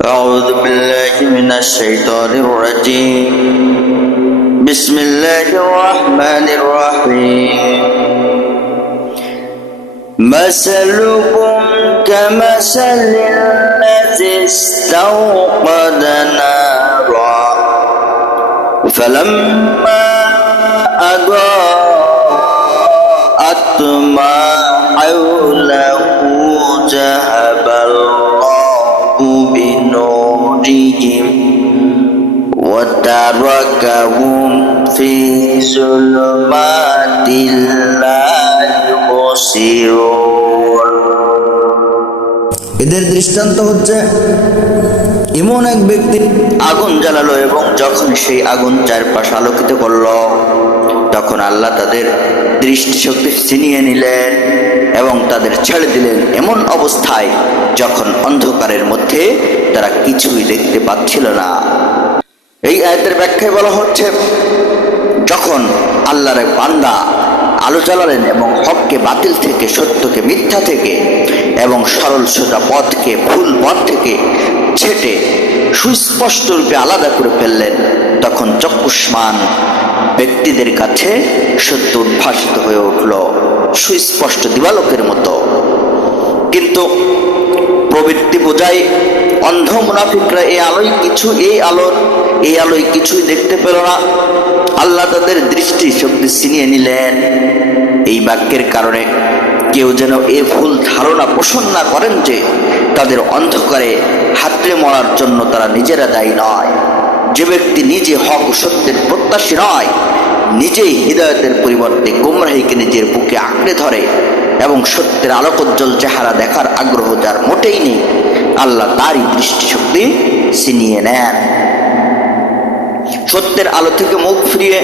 أعوذ بالله من الشيطان الرجيم بسم الله الرحمن الرحيم مثلكم كمثل الذي استوقد نارا فلما أضاءت ما حوله ذهب الله بنورهم وتركهم في ظلمات لا يبصرون। এদের দৃষ্টান্ত হচ্ছে এমন এক ব্যক্তি আগুন জ্বালালো এবং যখন সেই আগুন চারপাশ আলোকিত করলো তখন আল্লাহ তাদের দৃষ্টিশক্তি ছিনিয়ে নিলেন এবং তাদের ছেড়ে দিলেন এমন অবস্থায় যখন অন্ধকারের মধ্যে তারা কিছুই দেখতে পাচ্ছিল না। এই আয়াতের ব্যাখ্যায় বলা হচ্ছে, যখন আল্লাহর এক বান্দা আলো জ্বালালেন এবং হককে বাতিল থেকে, সত্যকে মিথ্যা থেকে এবং সরল সোজা পথকে ভুল পথ থেকে ছেটে সুস্পষ্ট রূপে আলাদা করে ফেললেন, তখন চক্ষুষ্মান ব্যক্তিদের কাছে সত্য উদ্ভাসিত হয়ে উঠল সুস্পষ্ট দিবালোকের মতো। কিন্তু প্রবৃত্তি বোঝায় অন্ধ মুনাফিকরা এই আলোয় কিছুই দেখতে পেল না। আল্লাহ তাদের দৃষ্টি শক্তি ছিনিয়ে নিলেন। এই বাক্যের কারণে কেউ যেন এ ভুল ধারণা পোষণ না করেন যে তাদের অন্ধকারে হাতড়ে মরার জন্য তারা নিজেরা দায়ী নয়। যে ব্যক্তি নিজে হক ও সত্যের প্রত্যাশী নয়, নিজেই হৃদয়তের পরিবর্তে গোমরাহিকে নিজের বুকে আঁকড়ে ধরে এবং সত্যের আলোকোজ্জ্বল চেহারা দেখার আগ্রহ যার মোটেই নেই, আল্লাহ তারই দৃষ্টিশক্তি ছিনিয়ে নেন। সত্যের আলো থেকে মুখ ফিরিয়ে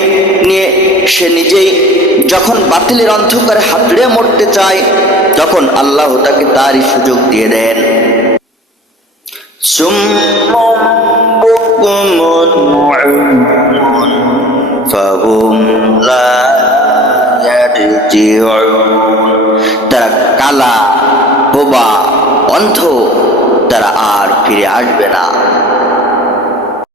নিয়ে সে নিজেই যখন বাতিলের অন্ধকারে হাতড়ে মরতে চায়, তখন আল্লাহ তাকে তারই সুযোগ দিয়ে দেন। তারা কালা, বোবা, অন্ধ, তারা আর ফিরে আসবে না।